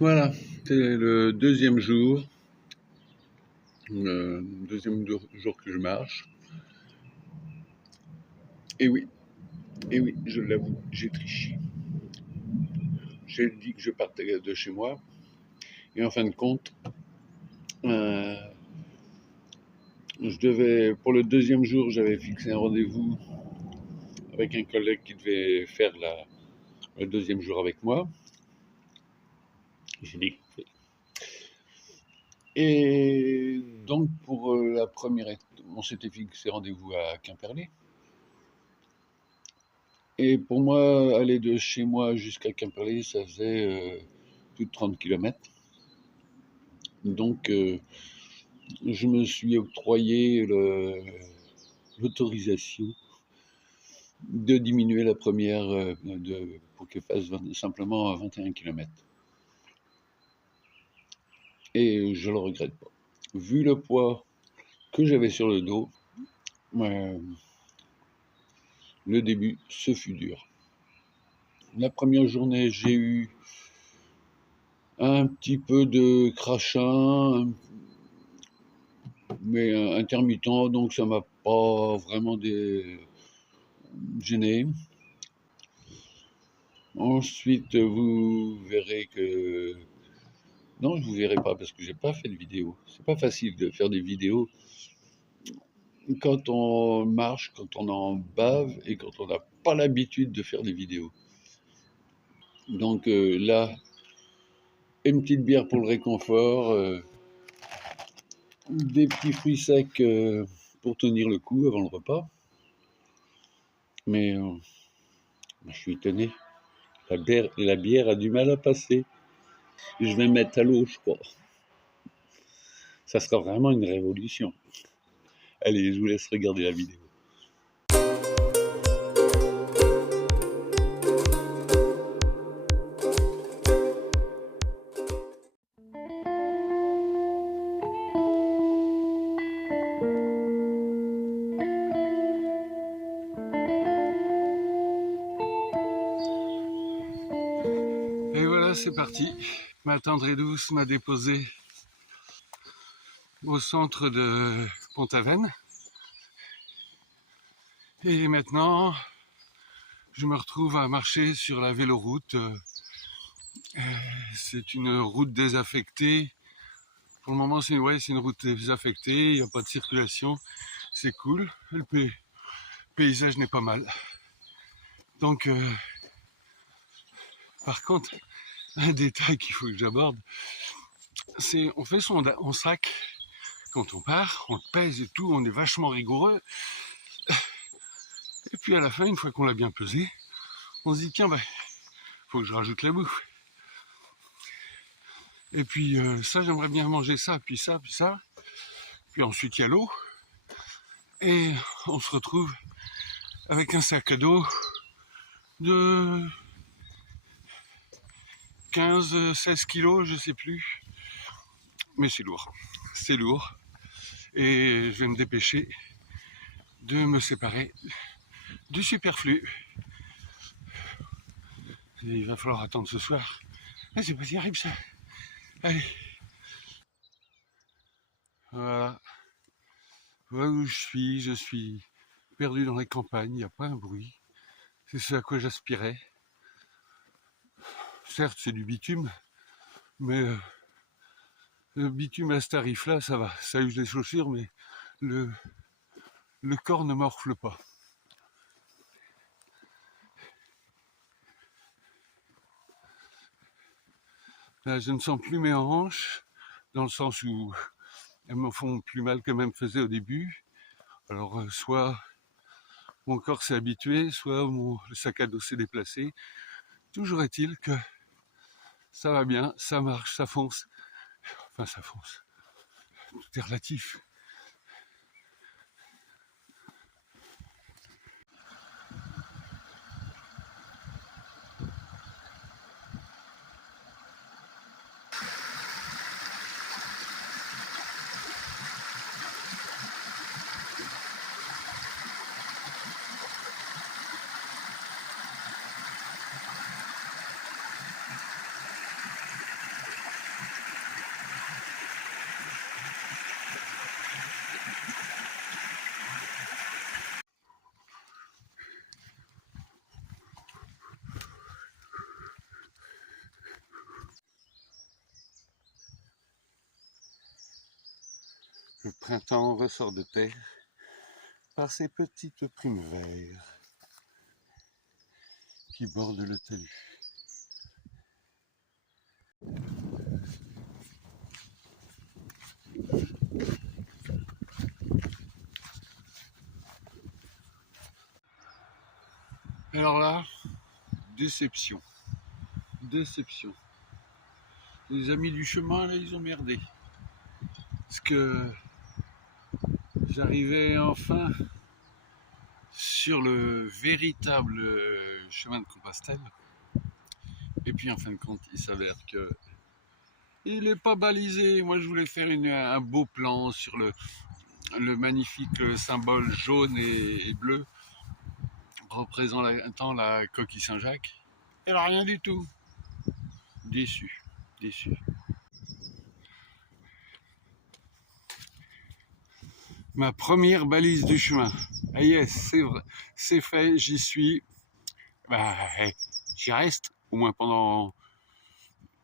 Voilà, c'est le deuxième jour, jour que je marche. Et oui, et oui, je l'avoue, j'ai triché. J'ai dit que je partais de chez moi, et en fin de compte, euh, pour le deuxième jour, j'avais fixé un rendez-vous avec un collègue qui devait faire le deuxième jour avec moi. J'ai dit. Et donc, pour la première étape, on s'était fixé rendez-vous à Quimperlé. Et pour moi, aller de chez moi jusqu'à Quimperlé, ça faisait plus de 30 km. Donc, je me suis octroyé l'autorisation de diminuer la première pour qu'elle fasse simplement 21 km. Et je le regrette pas. Vu le poids que j'avais sur le dos, le début, ce fut dur. La première journée, j'ai eu un petit peu de crachin, mais intermittent, donc ça m'a pas vraiment gêné. Ensuite, vous verrez que... Non, je vous verrai pas parce que j'ai pas fait de vidéo. C'est pas facile de faire des vidéos quand on marche, quand on en bave et quand on n'a pas l'habitude de faire des vidéos. Donc là, une petite bière pour le réconfort, des petits fruits secs pour tenir le coup avant le repas. Mais je suis étonné. La bière a du mal à passer. Je vais mettre à l'eau, je crois. Ça sera vraiment une révolution. Allez, je vous laisse regarder la vidéo. Et voilà, c'est parti. Ma tendre et douce m'a déposé au centre de Pont-Aven. Et maintenant, je me retrouve à marcher sur la véloroute. C'est une route désaffectée. Pour le moment, c'est une route désaffectée, il n'y a pas de circulation. C'est cool, le paysage n'est pas mal. Donc, par contre, un détail qu'il faut que j'aborde, c'est on fait son sac quand on part, on le pèse et tout, on est vachement rigoureux. Et puis à la fin, une fois qu'on l'a bien pesé, on se dit tiens, faut que je rajoute la bouffe. Et puis ça, j'aimerais bien manger ça, puis ça, puis ça. Puis ensuite, il y a l'eau. Et on se retrouve avec un sac à dos de 15-16 kilos, je sais plus. Mais c'est lourd. C'est lourd. Et je vais me dépêcher de me séparer du superflu. Et il va falloir attendre ce soir. Ah, c'est pas terrible ça. Allez. Voilà. Voilà où je suis perdu dans les campagnes, il n'y a pas un bruit. C'est ce à quoi j'aspirais. Certes, c'est du bitume, mais le bitume à ce tarif-là, ça va. Ça use les chaussures, mais le corps ne morfle pas. Là, je ne sens plus mes hanches, dans le sens où elles me font plus mal qu'elles me faisaient au début. Alors, soit mon corps s'est habitué, soit le sac à dos s'est déplacé. Toujours est-il que ça va bien, ça marche, ça fonce. Enfin, ça fonce. Tout est relatif. Le printemps ressort de terre par ces petites primes verts qui bordent le talus. Alors là, déception. Déception. Les amis du chemin, là, ils ont merdé. Parce que j'arrivais enfin sur le véritable chemin de Compostelle. Et puis en fin de compte, il s'avère que il n'est pas balisé. Moi, je voulais faire un beau plan sur le magnifique symbole jaune et bleu représentant la coquille Saint-Jacques. Et là, rien du tout. Déçu, déçu. Ma première balise du chemin. Ah yes, c'est vrai, c'est fait, j'y suis. Bah, j'y reste, au moins pendant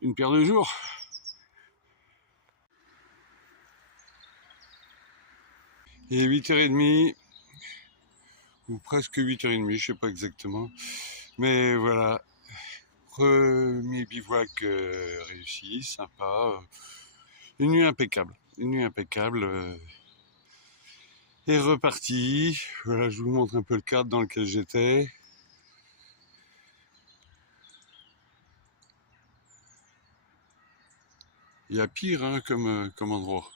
une paire de jours. Il est 8h30, ou presque 8h30, je sais pas exactement. Mais voilà, premier bivouac réussi, sympa. Une nuit impeccable, une nuit impeccable. Et reparti. Voilà, je vous montre un peu le cadre dans lequel j'étais. Il y a pire hein, comme endroit.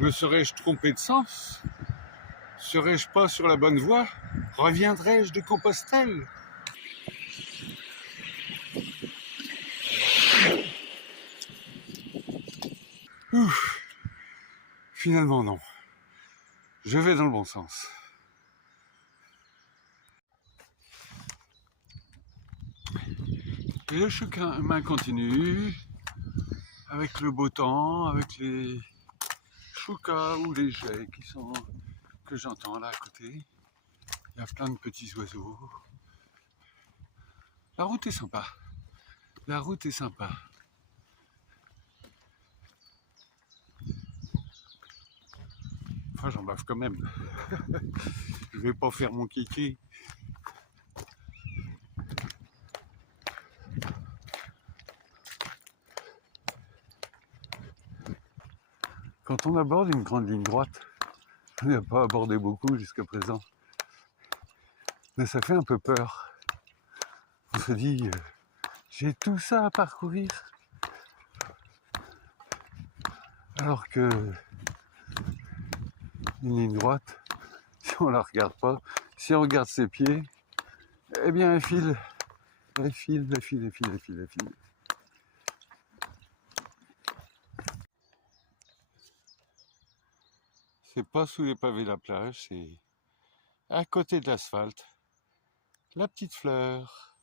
Me serais-je trompé de sens? Serais-je pas sur la bonne voie? Reviendrai-je de Compostelle? Ouf, finalement non. Je vais dans le bon sens. Et le chemin continue, avec le beau temps, avec les choucas ou les jets que j'entends là à côté. Il y a plein de petits oiseaux. La route est sympa. La route est sympa. Enfin, j'en bave quand même. Je vais pas faire mon kiki. Quand on aborde une grande ligne droite, on n'a pas abordé beaucoup jusqu'à présent, mais ça fait un peu peur. On se dit, j'ai tout ça à parcourir, alors que une ligne droite, si on la regarde pas, si on regarde ses pieds, eh bien elle file, elle file, elle file, elle file, elle file, elle file. C'est pas sous les pavés de la plage, c'est à côté de l'asphalte, la petite fleur.